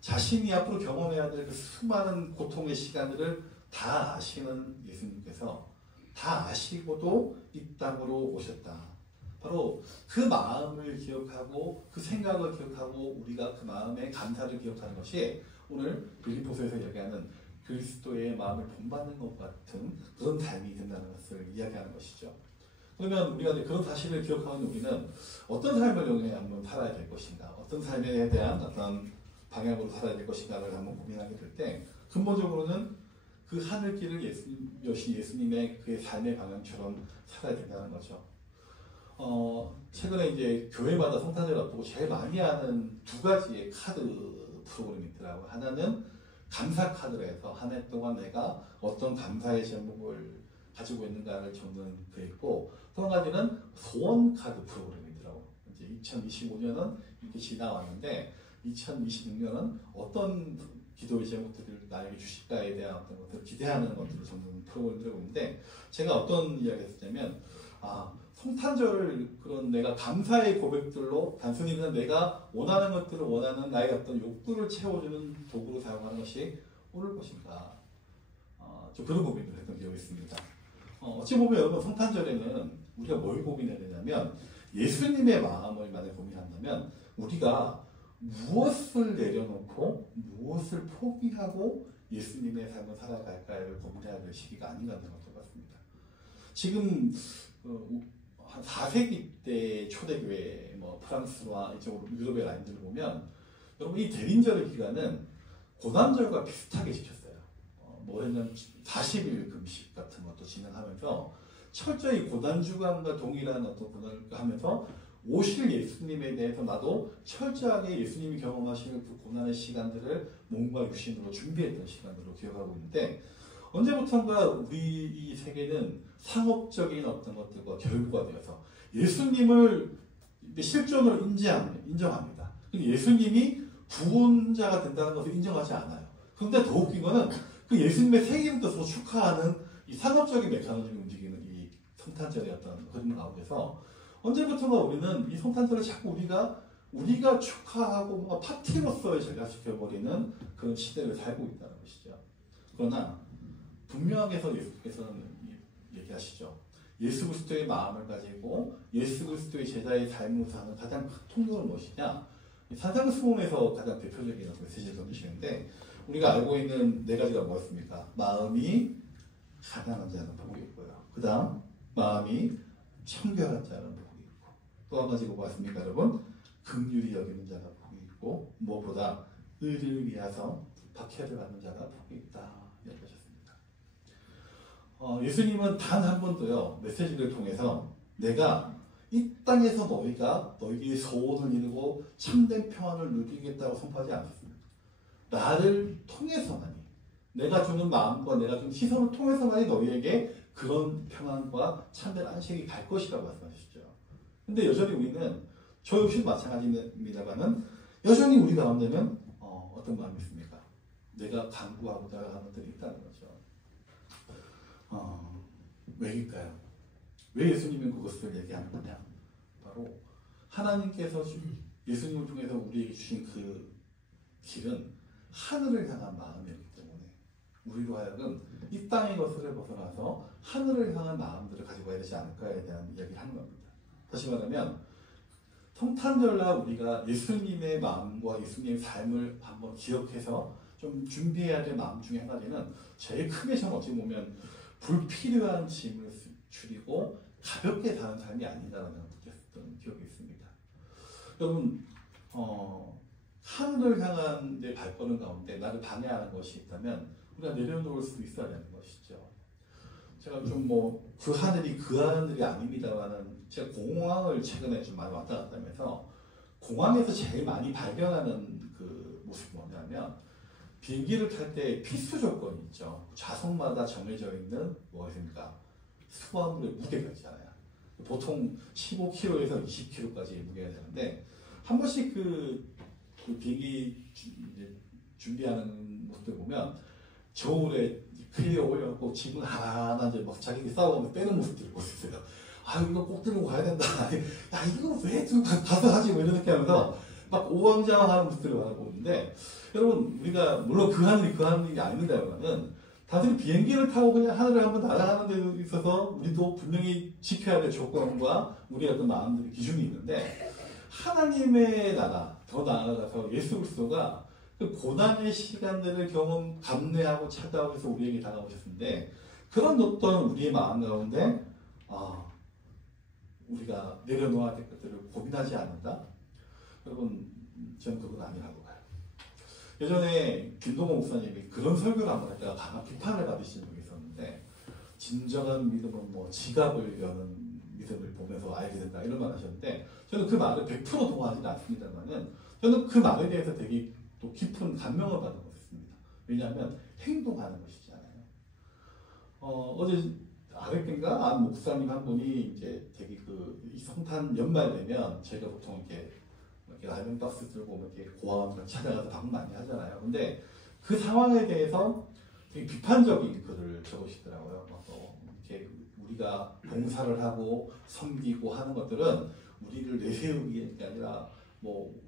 자신이 앞으로 경험해야 될 그 수많은 고통의 시간들을 다 아시는 예수님께서 다 아시고도 이 땅으로 오셨다. 바로 그 마음을 기억하고 그 생각을 기억하고 우리가 그 마음의 감사를 기억하는 것이 오늘 빌립보서에서 이야기하는 그리스도의 마음을 본받는 것 같은 그런 삶이 된다는 것을 이야기하는 것이죠. 그러면 우리가 그런 사실을 기억하는 우리는 어떤 삶을 한번 살아야 될 것인가, 어떤 삶에 대한 어떤 방향으로 살아야 될 것인가를 한번 고민하게 될 때 근본적으로는 그 하늘길을 예수님의 그의 삶의 방향처럼 살아야 된다는 거죠. 최근에 이제 교회마다 성탄절 앞두고 제일 많이 하는 두 가지의 카드 프로그램이 있더라고요. 하나는 감사 카드로 해서 한 해 동안 내가 어떤 감사의 제목을 가지고 있는가를 적는 게 있고, 또 한 가지는 소원 카드 프로그램이더라고요. 이제 2025년은 이렇게 지나왔는데 2026년은 어떤 기도의 제목들을 나에게 주실까에 대한 어떤 것들을 기대하는 것들을 적는 프로그램들이 있는데, 제가 어떤 이야기를 했냐면 성탄절을 그런 내가 감사의 고백들로 단순히 그냥 내가 원하는 것들을 원하는 나의 어떤 욕구를 채워주는 도구로 사용하는 것이 옳을 것인가, 좀 그런 고민을 했던 기억이 있습니다. 어찌 보면 여러분 성탄절에는 우리가 뭘 고민해야 되냐면 예수님의 마음을 만약 고민한다면 우리가 무엇을 내려놓고 무엇을 포기하고 예수님의 삶을 살아갈까를 고민해야 될 시기가 아닌가 하는 것 같습니다. 지금 한 4세기 때 초대교회, 프랑스와 이쪽으로 유럽의 라인들을 보면 여러분 이 대림절의 기간은 고난절과 비슷하게 지켰어요. 뭐 했냐면 40일 금식 같은 것도 진행하면서 철저히 고난주간과 동일한 어떤 고난을 하면서 오실 예수님에 대해서 나도 철저하게 예수님이 경험하시는 그 고난의 시간들을 몸과 육신으로 준비했던 시간으로 기억하고 있는데, 언제부턴가 우리 이 세계는 상업적인 어떤 것들과 결부가 되어서 예수님을 실존으로 인정합니다. 예수님이 구원자가 된다는 것을 인정하지 않아요. 그런데 더 웃긴 거는 그 예수님의 생일을 뜻으로 축하하는 이 상업적인 메커니즘이 움직이는 이 성탄절의 어떤 흐름 가운데서 언제부턴가 우리는 이 성탄절을 자꾸 우리가 축하하고 뭔가 파티로서의 전락시켜버리는 그런 시대를 살고 있다는 것이죠. 그러나 분명하게 예수께서는 얘기하시죠. 예수 그리스도의 마음을 가지고 예수 그리스도의 제자의 삶을 사는 가장 큰 통로는 무엇이냐? 산상수훈에서 가장 대표적인 메시지를 던지시는데, 우리가 알고 있는 네 가지가 뭐였습니까? 마음이 가난한 자는 복이 있고요. 그 다음 마음이 청결한 자는 복이 있고, 또 한 가지가 뭐였습니까 여러분? 긍휼히 여기는 자가 복이 있고, 무엇보다 의를 위하여 박해를 받는 자가 복이 있다 이야기하셨습니다. 예수님은 단 한 번도요 메시지를 통해서 내가 이 땅에서 너희의 소원을 이루고 참된 평안을 누리겠다고 선포하지 않았습니다. 나를 통해서만이, 내가 주는 마음과 내가 주는 시선을 통해서만이 너희에게 그런 평안과 참된 안식이 갈 것이라고 말씀하셨죠. 근데 여전히 우리는 저 역시 마찬가지입니다만은 여전히 우리 가운데는 어떤 마음이 있습니까? 내가 강구하고자 하는 것들이 있다는 거죠. 왜일까요? 왜 예수님은 그것을 얘기하는 거냐? 바로 하나님께서 예수님을 통해서 우리에게 주신 그 길은 하늘을 향한 마음이었기 때문에 우리로 하여금 이 땅의 것을 벗어나서 하늘을 향한 마음들을 가지고 가야 되지 않을까에 대한 이야기를 하는 겁니다. 다시 말하면 성탄절날 우리가 예수님의 마음과 예수님의 삶을 한번 기억해서 좀 준비해야 될 마음 중에 한 가지는 제일 크게 저는 어찌 보면 불필요한 짐을 줄이고 가볍게 사는 삶이 아니다라는 걸 느꼈던 기억이 있습니다. 여러분 하늘을 향한 내 발걸음 가운데 나를 방해하는 것이 있다면 우리가 내려놓을 수 있어야 되는 것이죠. 제가 좀 그 하늘이 그 하늘이 아닙니다라는 제가 공항을 최근에 좀 많이 왔다 갔다 하면서 공항에서 제일 많이 발견하는 그 모습이 뭐냐면 비행기를 탈 때 필수 조건이 있죠. 좌석마다 정해져 있는 뭐가 있습니까? 수화물의 무게가 있잖아요. 보통 15kg에서 20kg까지 무게가 되는데 한 번씩 그 비행기 준비하는 모습들 보면 저울에 클리어 올려놓고 짐을 하나하나 이제 막 자기들이 싸우면서 빼는 모습들을 보셨어요. 아 이거 꼭 들고 가야 된다. 야 이거 왜 들고 가서 하지? 뭐 이렇게 하면서 막 오왕장하는 모습들을 보는데 여러분 우리가 물론 그 하늘이 아닙니다. 여러분은 단순히 비행기를 타고 그냥 하늘을 한번 날아가는 데 있어서 우리도 분명히 지켜야 될 조건과 우리의 어떤 마음들의 기준이 있는데 하나님의 나라 더 나아가서 예수 그리스도가 그 고난의 시간들을 감내하고 찾아오기 위해서 우리에게 다가오셨는데 그런 어떤 우리의 마음 가운데 우리가 내려놓아야 될 것들을 고민하지 않는다? 여러분 저는 그건 아니라고 봐요. 예전에 김동호 목사님이 그런 설교를 한번 했다가 강한 비판을 받으신 적이 있었는데 진정한 믿음은 지갑을 여는 믿음을 보면서 알게 된다 이런 말 하셨는데 저는 그 말을 100% 동의하지는 않습니다만은 저는 그 말에 대해서 되게 또 깊은 감명을 받은 것 같습니다. 왜냐하면 행동하는 것이잖아요. 어제 아랫인가 안 목사님 한 분이 이제 되게 이 성탄 연말 되면 저희가 보통 이렇게 라면 박스 들고 이렇게 고아원을 찾아가서 밥 많이 하잖아요. 근데 그 상황에 대해서 되게 비판적인 글을 적으시더라고요. 이렇게 우리가 봉사를 하고 섬기고 하는 것들은 우리를 내세우기 게 아니라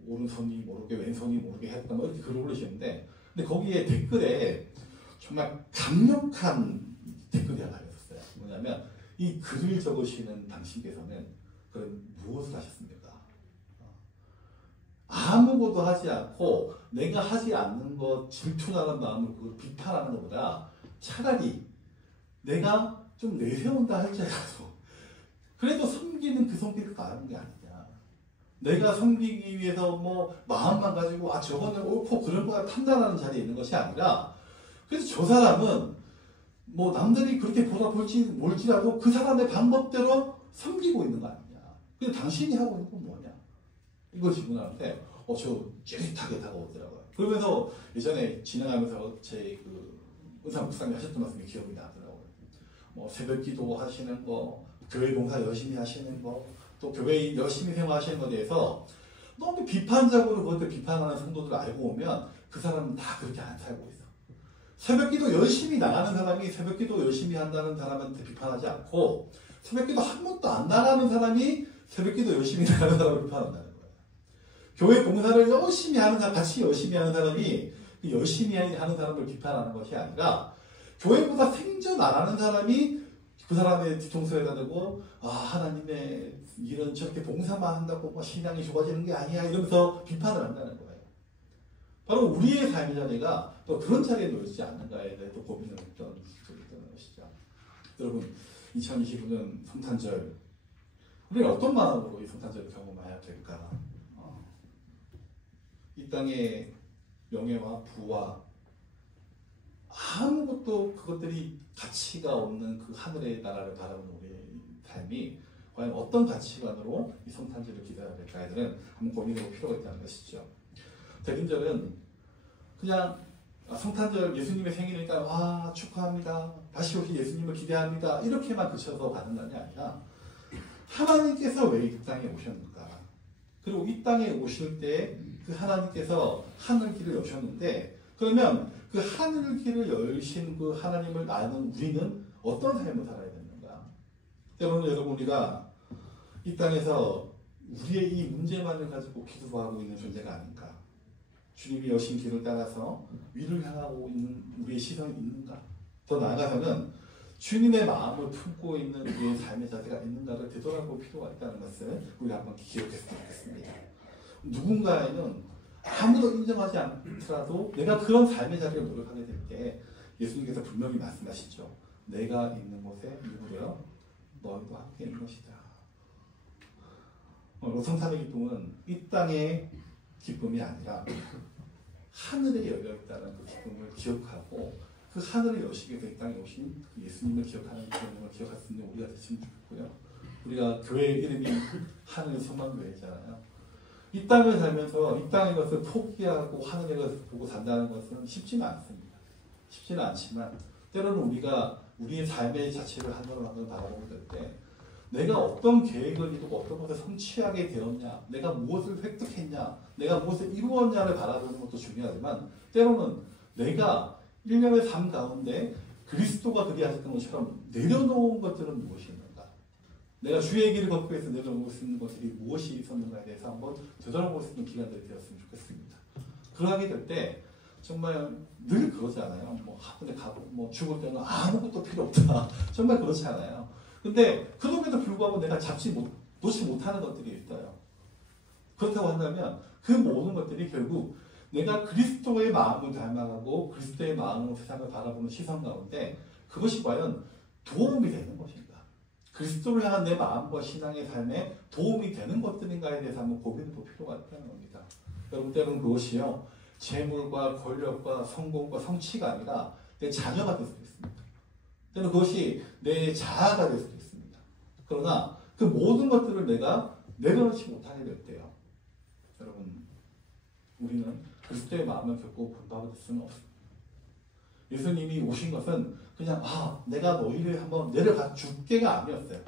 오른손이 모르게 왼손이 모르게 했다 이렇게 글을 올리시는데 근데 거기에 댓글에 정말 강력한 댓글이 하나 있었어요. 뭐냐면 이 글을 적으시는 당신께서는 그럼 무엇을 하셨습니까? 아무것도 하지 않고 내가 하지 않는 것 질투나는 마음을 그걸 비판하는 것보다 차라리 내가 좀 내세운다 할지라도 그래도 섬기는 그 성격을 가는 게 아니냐. 내가 섬기기 위해서 마음만 가지고 저거는 옳고 그런 거가 판단하는 자리에 있는 것이 아니라 그래서 저 사람은 남들이 그렇게 몰지라도 그 사람의 방법대로 섬기고 있는 거 아니냐. 근데 당신이 하고 있는 건 뭐냐. 이걸 질문하는데 저 찌릿하게 다가오더라고요. 그러면서 예전에 진행하면서 제 은사 목사님 하셨던 말씀이 기억이 나더라고요. 새벽 기도 하시는 거, 교회 봉사 열심히 하시는 거, 또 교회 열심히 생활하시는 것에 대해서 너무 비판적으로 그것들 비판하는 성도들을 알고 오면 그 사람은 다 그렇게 안 살고 있어. 새벽 기도 열심히 나가는 사람이 새벽 기도 열심히 한다는 사람한테 비판하지 않고 새벽 기도 한 번도 안 나가는 사람이 새벽 기도 열심히 나가는 사람을 비판한다는 거예요. 교회 봉사를 열심히 하는 사람, 같이 열심히 하는 사람이 열심히 하는 사람을 비판하는 것이 아니라 교회보다 생전 안 하는 사람이 그 사람의 뒤통수에다 대고 하나님의 일은 저렇게 봉사만 한다고 신앙이 좋아지는 게 아니야 이러면서 비판을 한다는 거예요. 바로 우리의 삶의 자리가 또 그런 자리에 놓이지 않는가에 대해 또 고민을 했던 것이죠. 여러분 2025년 성탄절 우리는 어떤 마음으로 이 성탄절을 경험해야 될까? 이 땅의 명예와 부와 아무것도 그것들이 가치가 없는 그 하늘의 나라를 바라보는 우리의 삶이 과연 어떤 가치관으로 이 성탄절을 기다려야 될까에 대한 한번 고민해볼 필요가 있다는 것이죠. 대림절은 그냥 성탄절 예수님의 생일이니까 축하합니다. 다시 오실 예수님을 기대합니다. 이렇게만 그쳐서 가는 날이 아니라 하나님께서 왜 이 땅에 오셨는가? 그리고 이 땅에 오실 때 그 하나님께서 하늘길을 여셨는데 그러면 그 하늘길을 열신 그 하나님을 아는 우리는 어떤 삶을 살아야 되는가? 때로는 여러분 우리가 이 땅에서 우리의 이 문제만을 가지고 기도하고 있는 존재가 아닌가? 주님이 여신 길을 따라서 위를 향하고 있는 우리의 시선이 있는가? 더 나아가서는 주님의 마음을 품고 있는 우리의 삶의 자세가 있는가를 되돌아볼 필요가 있다는 것을 우리가 한번 기억했으면 좋겠습니다. 누군가에는 아무도 인정하지 않더라도 내가 그런 삶의 자리를 노력하게 될 때 예수님께서 분명히 말씀하시죠. 내가 있는 곳에 누구래요? 너희도 함께 있는 것이다. 로성삼의 기쁨은 이 땅의 기쁨이 아니라 하늘에 열려있다는 그 기쁨을 기억하고 그 하늘을 여시기 위해서 이 땅에 오신 그 예수님을 기억하는 그런 걸 기억할 수 있는 우리가 됐으면 좋겠고요. 우리가 교회 이름이 하늘 소망교회잖아요. 이 땅을 살면서 이 땅의 것을 포기하고 하늘의 것을 보고 산다는 것은 쉽지는 않습니다. 쉽지는 않지만 때로는 우리가 우리의 삶의 자체를 한번 바라보게 될 때 내가 어떤 계획을 이루고 어떤 것을 성취하게 되었냐, 내가 무엇을 획득했냐, 내가 무엇을 이루었냐를 바라보는 것도 중요하지만 때로는 내가 일련의 삶 가운데 그리스도가 그리 하셨던 것처럼 내려놓은 것들은 무엇이 있는가, 내가 주의 길을 걷기 위해서 내려놓을 수 있는 것들이 무엇이 있었는가에 대해서 한번 되돌아볼 수 있는 기간들이 되었으면 좋겠습니다. 그러하게 될 때 정말 늘 그러지 않아요. 근데 죽을 때는 아무것도 필요 없다. 정말 그렇지 않아요. 근데 그럼에도 불구하고 내가 놓지 못하는 것들이 있어요. 그렇다고 한다면 그 모든 것들이 결국 내가 그리스도의 마음을 닮아가고 그리스도의 마음으로 세상을 바라보는 시선 가운데 그것이 과연 도움이 되는 것인가? 그리스도를 향한 내 마음과 신앙의 삶에 도움이 되는 것들인가에 대해서 한번 고민해볼 필요가 있다는 겁니다. 여러분, 때로는 그것이요, 재물과 권력과 성공과 성취가 아니라 내 자녀가 될 수도 있습니다. 때로는 그것이 내 자아가 될 수도 있습니다. 그러나 그 모든 것들을 내가 내려놓지 못하게 될 때요, 여러분, 우리는 그리스도의 마음을 결코 본받을 수는 없습니다. 예수님이 오신 것은 그냥 내가 너희를 한번 내려가 줄게가 아니었어요.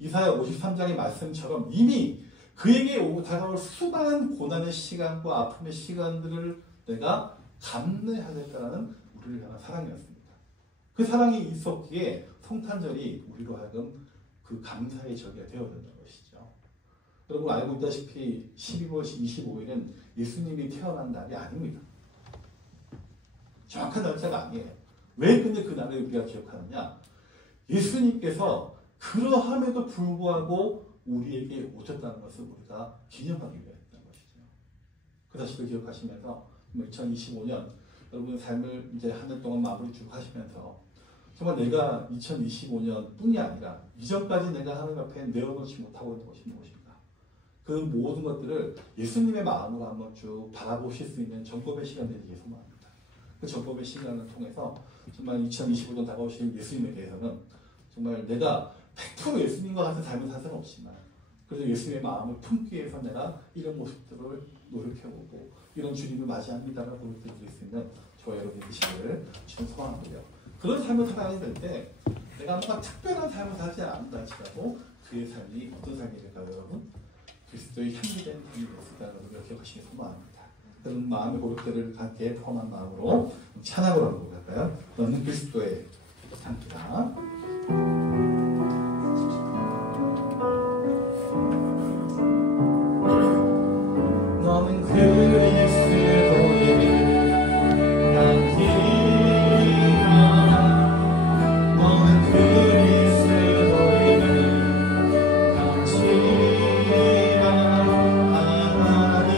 이사야 53장의 말씀처럼 이미 그에게 다가올 수많은 고난의 시간과 아픔의 시간들을 내가 감내하겠다라는 우리를 향한 사랑이었습니다. 그 사랑이 있었기에 성탄절이 우리로 하여금 그 감사의 절기가 되어졌던 것이죠. 여러분 알고 있다시피 12월 25일은 예수님이 태어난 날이 아닙니다. 정확한 날짜가 아니에요. 왜 근데 그 날을 우리가 기억하느냐? 예수님께서 그러함에도 불구하고 우리에게 오셨다는 것을 우리가 기념하기 위해서였던 것이죠. 그 사실을 기억하시면서 2025년 여러분의 삶을 이제 한 해 동안 마무리 쭉 하시면서 정말 내가 2025년 뿐이 아니라 이전까지 내가 하나님 앞에 내어놓지 못하고 있는 것이 무엇인가? 그 모든 것들을 예수님의 마음으로 한번 쭉 바라보실 수 있는 점검의 시간들이 되길 소망합니다. 그 점검의 시간을 통해서 정말 2025년 다가오실 예수님에 대해서는 정말 내가 100% 예수님과 같은 삶을 살 수는 없지만 그래서 예수님의 마음을 품기 위해서 내가 이런 모습들을 노력해보고 이런 주님을 맞이합니다라고 고백드릴 수 있는 저와 여러분이 되시기를 주님 소망하고요. 그런 삶을 살아가게 될 때 내가 뭔가 특별한 삶을 살지 않는다 할지라도 그의 삶이 어떤 삶이 될까요, 여러분? 그리스도의 향기된 삶이 됐을까를 우리가 기억하시기 소망합니다. 그런 마음의 고백들을 함께 포함한 마음으로 찬양으로 한번 볼까요? 너는 그리스도의 향기다. 너는 그리스도의 향기다. 너는 그리스도의 향기다. 하나님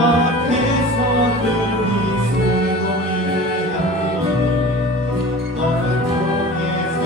앞에서 그리스도의 향기 너를 통해서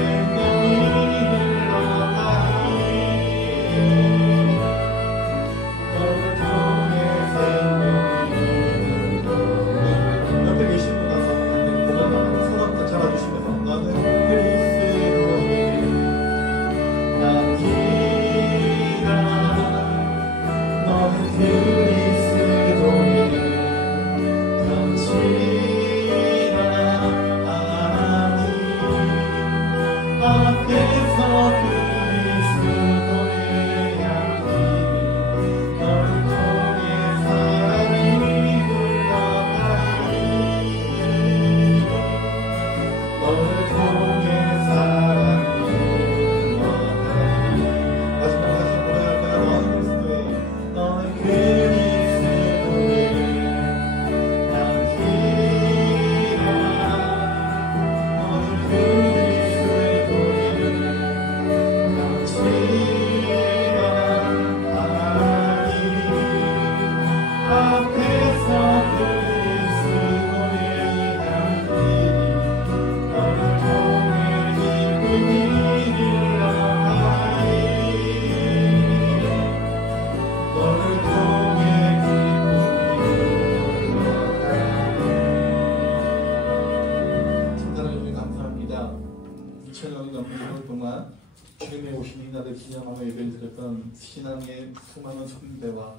주님의 오신 이날을 기념하며 예배를 드렸던 신앙의 수많은 선배와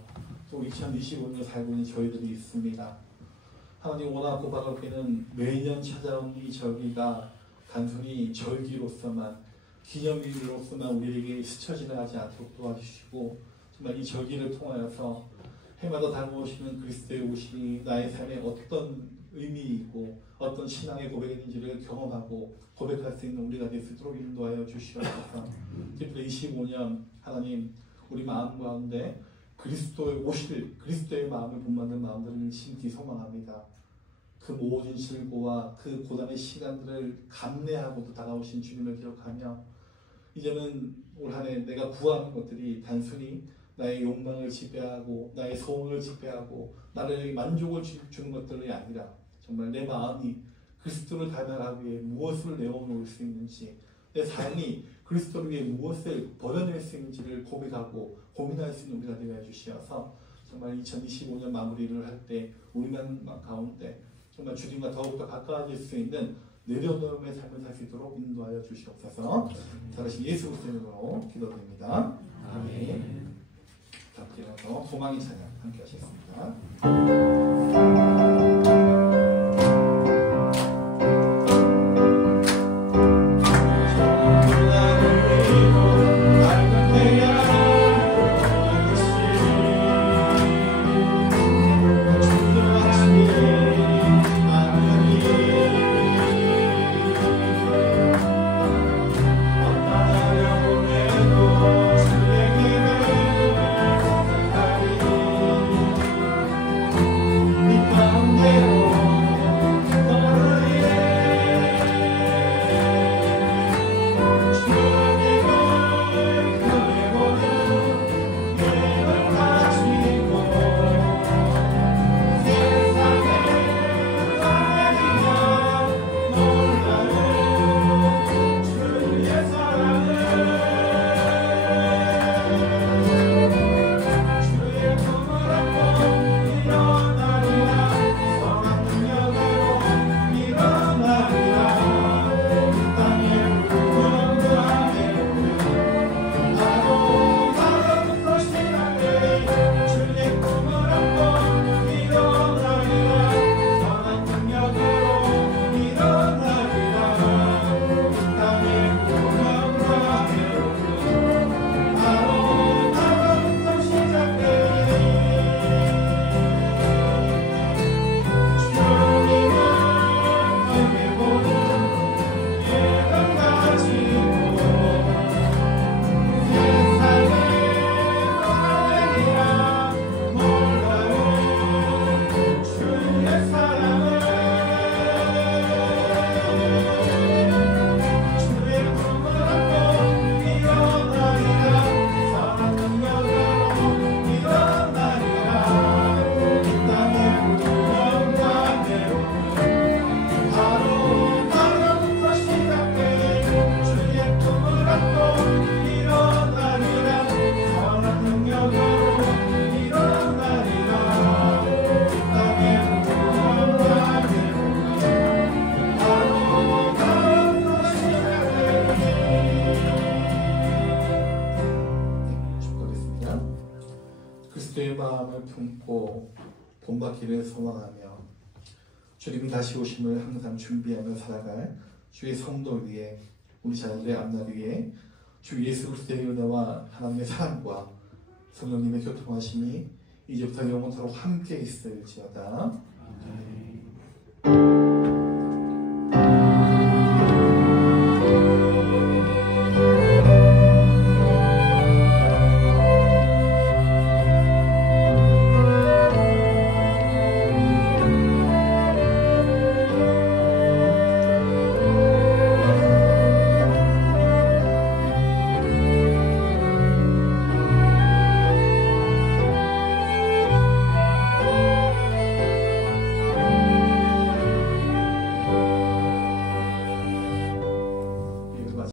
또 2025년을 살고 있는 저희들이 있습니다. 하나님 워낙 고박하게는 매년 찾아오는 이 절기가 단순히 절기로서만 기념일로서만 우리에게 스쳐 지나가지 않도록 도와주시고 정말 이 절기를 통하여서 해마다 다가오시는 그리스도의 오심이 나의 삶에 어떤 의미이고 어떤 신앙의 고백인지를 경험하고 고백할 수 있는 우리가 될 수 있도록 인도하여 주시옵소서. 특별히 25년 하나님 우리 마음 가운데 그리스도의 오실 그리스도의 마음을 본받는 마음들을 심기 소망합니다. 그 모든 실고와 그 고단의 시간들을 감내하고도 다가오신 주님을 기억하며 이제는 올 한 해 내가 구하는 것들이 단순히 나의 욕망을 지배하고 나의 소원을 지배하고 나를 만족을 주는 것들이 아니라 정말 내 마음이 그리스도를 닮아가기 위해 무엇을 내어놓을 수 있는지 내 삶이 그리스도를 위해 무엇을 버려낼 수 있는지를 고백하고 고민할 수 있는 우리가 되어 주시어서 정말 2025년 마무리를 할 때 우리만 가운데 정말 주님과 더욱더 가까워질 수 있는 내려놓음의 삶을 살 수 있도록 인도하여 주시옵소서. 잘하신 예수 그리스도의 이름으로 기도드립니다. 아멘. 다 깨어서 소망의 찬양 함께 하시겠습니다. 그리스도의 마음을 품고 본받기를 소망하며 주님이 다시 오심을 항상 준비하며 살아갈 주의 성도 위에 우리 자녀들의 앞날 위에 주 예수 그리스도의 은혜와 하나님의 사랑과 성령님의 교통하심이 이제부터 영원토록 함께 있을지어다.